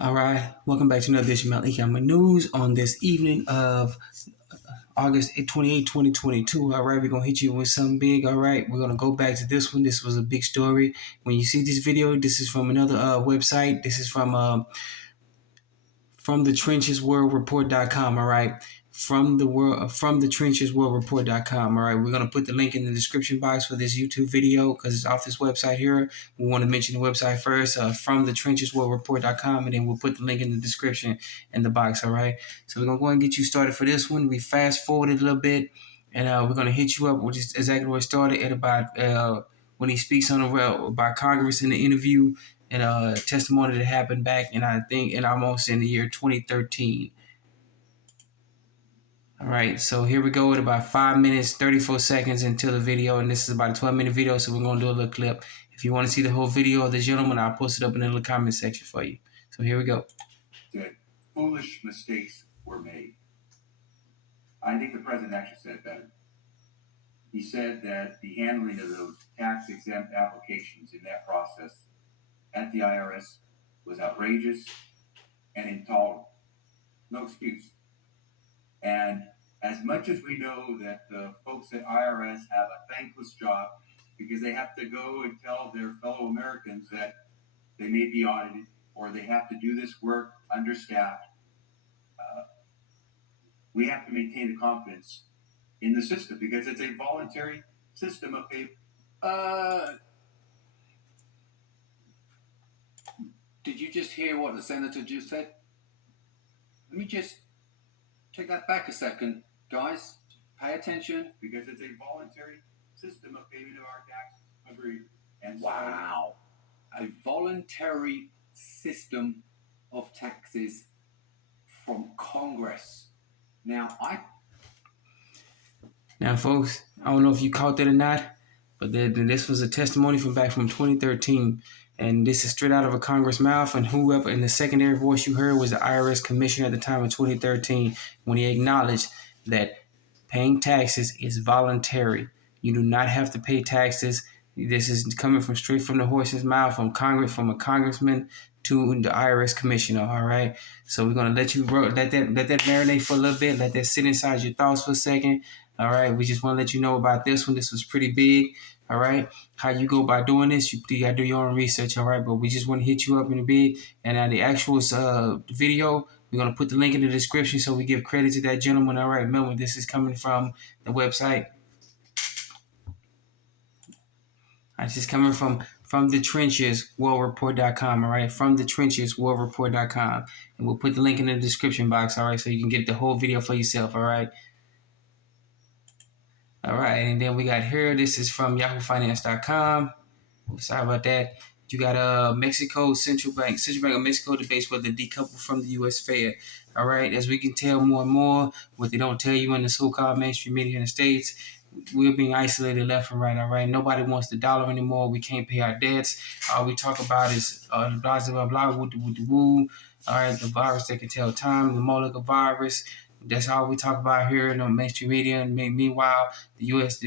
All right, welcome back to another edition of Economic News on this evening of August 28, 2022. All right, we're going to hit you with something big. All right, we're going to go back to this one. This was a big story. When you see this video, this is from another website. This is from the trenches world report.com. All right, from the trenches world report.com. All right, we're going to put the link in the description box for this YouTube video because it's off this website here. We want to mention the website first, from the trenches world report.com, and then we'll put the link in the description in the box. All right, so we're going to go ahead and get you started for this one. We fast forwarded a little bit, and we're going to hit you up, which is exactly where it started at about when he speaks on about Congress in the interview and testimony that happened back in almost in the year 2013. All right, so here we go at about 5 minutes, 34 seconds into the video, and this is about a 12-minute video, so we're going to do a little clip. If you want to see the whole video of the gentleman, I'll post it up in the little comment section for you. So here we go. That foolish mistakes were made. I think the president actually said it better. He said that the handling of those tax-exempt applications in that process at the IRS was outrageous and intolerable. No excuse. And as much as we know that the folks at IRS have a thankless job because they have to go and tell their fellow Americans that they may be audited or they have to do this work understaffed, we have to maintain the confidence in the system because it's a voluntary system of pay. Did you just hear what the senator just said? Let me just take that back a second, guys. Pay attention. Because it's a voluntary system of payment of our taxes. Agreed. And wow. A voluntary system of taxes from Congress. Now, folks, I don't know if you caught that or not, but this was a testimony from back from 2013. And this is straight out of a Congress mouth, and whoever in the secondary voice you heard was the IRS commissioner at the time of 2013 when he acknowledged that paying taxes is voluntary. You do not have to pay taxes. This is coming from straight from the horse's mouth, from a congressman to the IRS commissioner. All right, so we're gonna let that marinate for a little bit, let that sit inside your thoughts for a second. All right, we just want to let you know about this one. This was pretty big. All right, how you go by doing this, you gotta do your own research. All right, but we just want to hit you up in a bit, and the actual video, we're gonna put the link in the description so we give credit to that gentleman. All right, remember this is coming from the website. This is coming from the trenches worldreport.com. All right, from the trenches worldreport.com, and we'll put the link in the description box. All right, so you can get the whole video for yourself. All right. All right, and then we got here, this is from yahoofinance.com. Sorry about that. You got Mexico Central Bank of Mexico debates whether decouple from the U.S. Fed. All right, as we can tell more and more, what they don't tell you in the so-called mainstream media in the States, we're being isolated left and right. All right, nobody wants the dollar anymore. We can't pay our debts. All we talk about is blah blah blah woo. All right, the virus that can tell time, the Moloch virus. That's all we talk about here in the mainstream media. And meanwhile, the U.S.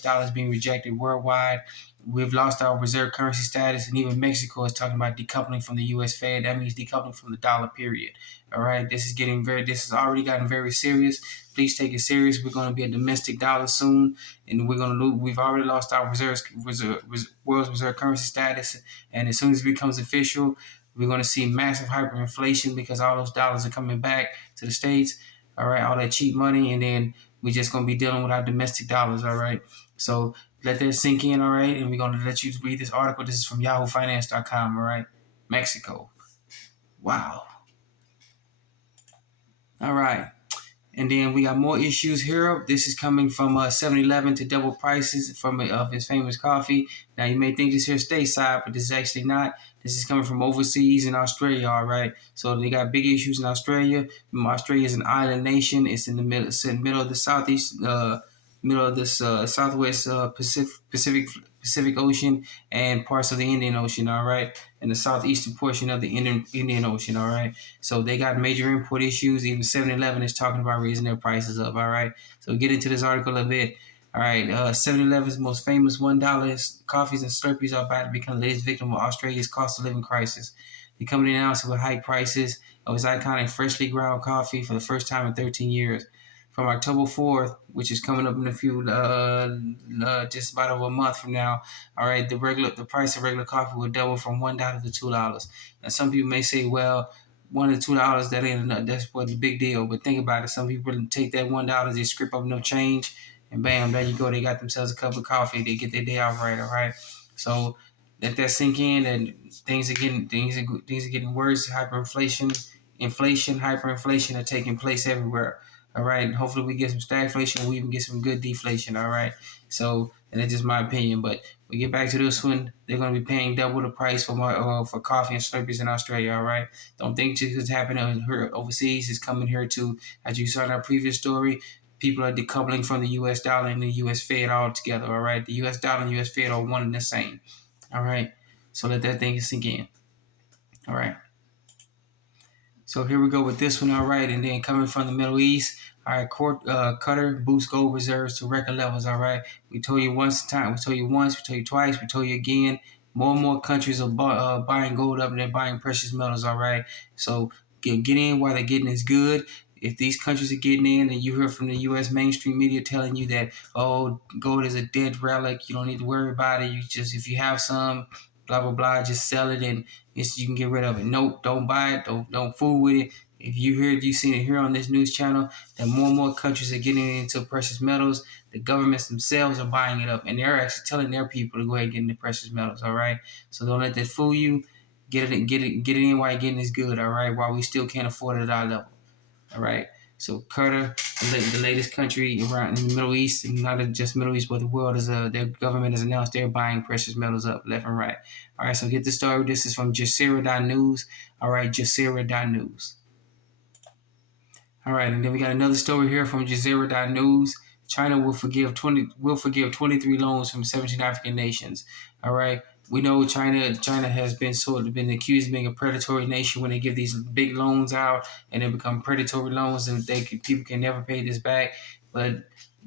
dollar is being rejected worldwide. We've lost our reserve currency status, and even Mexico is talking about decoupling from the U.S. Fed. That means decoupling from the dollar. Period. All right, this has already gotten very serious. Please take it serious. We're going to be a domestic dollar soon, and we've already lost our world's reserve currency status. And as soon as it becomes official, we're going to see massive hyperinflation because all those dollars are coming back to the States. All right, all that cheap money, and then we're just going to be dealing with our domestic dollars, all right? So let that sink in, all right? And we're going to let you read this article. This is from yahoofinance.com, all right? Mexico. Wow. All right. And then we got more issues here. This is coming from 7-Eleven to double prices of his famous coffee. Now, you may think this here is stateside, but this is actually not. This is coming from overseas in Australia, all right? So they got big issues in Australia. Australia is an island nation. It's in the middle of the southeast, middle of this southwest Pacific Ocean and parts of the Indian Ocean, all right? And the southeastern portion of the Indian Ocean, all right? So they got major import issues. Even 7-Eleven is talking about raising their prices up, all right? So get into this article a bit. All right, 7-Eleven's most famous $1 coffees and Slurpees are about to become the latest victim of Australia's cost of living crisis. The company announced it would hike prices of its iconic freshly ground coffee for the first time in 13 years. From October 4th, which is coming up in a few, just about over a month from now, all right, the price of regular coffee will double from $1 to $2. And some people may say, well, $1 to $2, that ain't enough. That's what the big deal. But think about it. Some people take that $1, they scrape up no change, and bam, there you go. They got themselves a cup of coffee. They get their day off right. All right. So let that sink in. And things are getting worse. Hyperinflation are taking place everywhere. All right. Hopefully we get some stagflation. We even get some good deflation. All right. So, and that's just my opinion. But we get back to this one. They're going to be paying double the price for coffee and Slurpees in Australia. All right. Don't think just because it's happening here overseas is coming here too. As you saw in our previous story, people are decoupling from the U.S. dollar and the U.S. Fed altogether. All right. The U.S. dollar and U.S. Fed are one and the same. All right. So let that thing sink in. All right. So here we go with this one, all right, and then coming from the Middle East, all right, Qatar boosts gold reserves to record levels, all right. We told you we told you twice, we told you again. More and more countries are buying gold up and they're buying precious metals, all right. So get in while they're getting is good. If these countries are getting in and you hear from the U.S. mainstream media telling you that, oh, gold is a dead relic, you don't need to worry about it, if you have some, blah, blah, blah, just sell it and you can get rid of it. Nope, don't buy it. Don't fool with it. If you seen it here on this news channel, that more and more countries are getting into precious metals. The governments themselves are buying it up, and they're actually telling their people to go ahead and get into precious metals. All right, so don't let that fool you. Get it in while you're getting this good. All right, while we still can't afford it at our level. All right. So Qatar, the latest country around in the Middle East, and not just Middle East, but the world their government has announced they're buying precious metals up left and right. All right, so get the story. This is from Jazeera.news. All right, Jazeera.news. All right, and then we got another story here from Jazeera.news. China will forgive 23 loans from 17 African nations. All right, we know China has been accused of being a predatory nation when they give these big loans out and they become predatory loans and people can never pay this back. But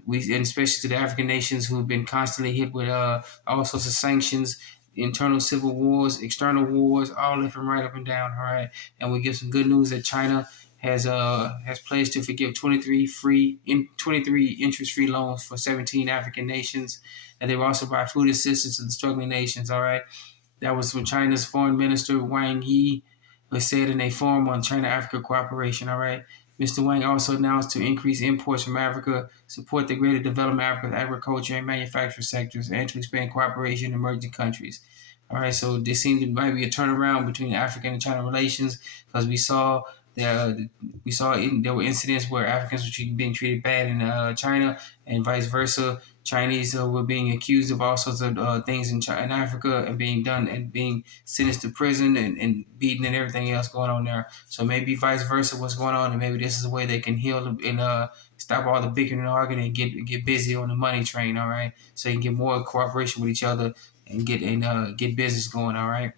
and especially to the African nations who have been constantly hit with all sorts of sanctions, internal civil wars, external wars, all left and right, up and down. All right, and we get some good news that China has pledged to forgive 23 interest-free loans for 17 African nations, and they will also provide food assistance to the struggling nations. All right, that was from China's Foreign Minister Wang Yi, who said in a forum on China-Africa cooperation. All right, Mr. Wang also announced to increase imports from Africa, support the greater development of Africa's agriculture and manufacturing sectors, and to expand cooperation in emerging countries. All right, so there seemed to might be a turnaround between African and China relations because we saw there were incidents where Africans were being treated bad in China, and vice versa. Chinese were being accused of all sorts of things in Africa and being done and being sentenced to prison and beaten and everything else going on there. So maybe vice versa, what's going on, and maybe this is a way they can heal and stop all the bickering and arguing and get busy on the money train. All right, so they can get more cooperation with each other and get business going. All right.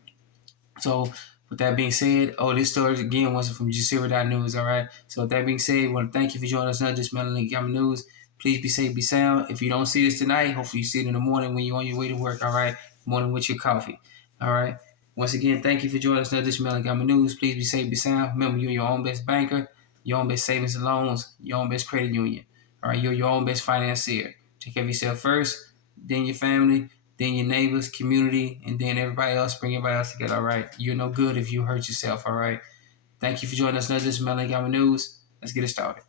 So with that being said, this story again was from Jazeera.news, all right? So with that being said, I want to thank you for joining us on this Melanie Gamma News. Please be safe, be sound. If you don't see this tonight, hopefully you see it in the morning when you're on your way to work, all right? Morning with your coffee, all right? Once again, thank you for joining us on this Melanie Gamma News. Please be safe, be sound. Remember, you're your own best banker, your own best savings and loans, your own best credit union, all right? You're your own best financier. Take care of yourself first, then your family, then your neighbors, community, and then everybody else, bring everybody else together, all right? You're no good if you hurt yourself, all right? Thank you for joining us on this Melanie Gamma News. Let's get it started.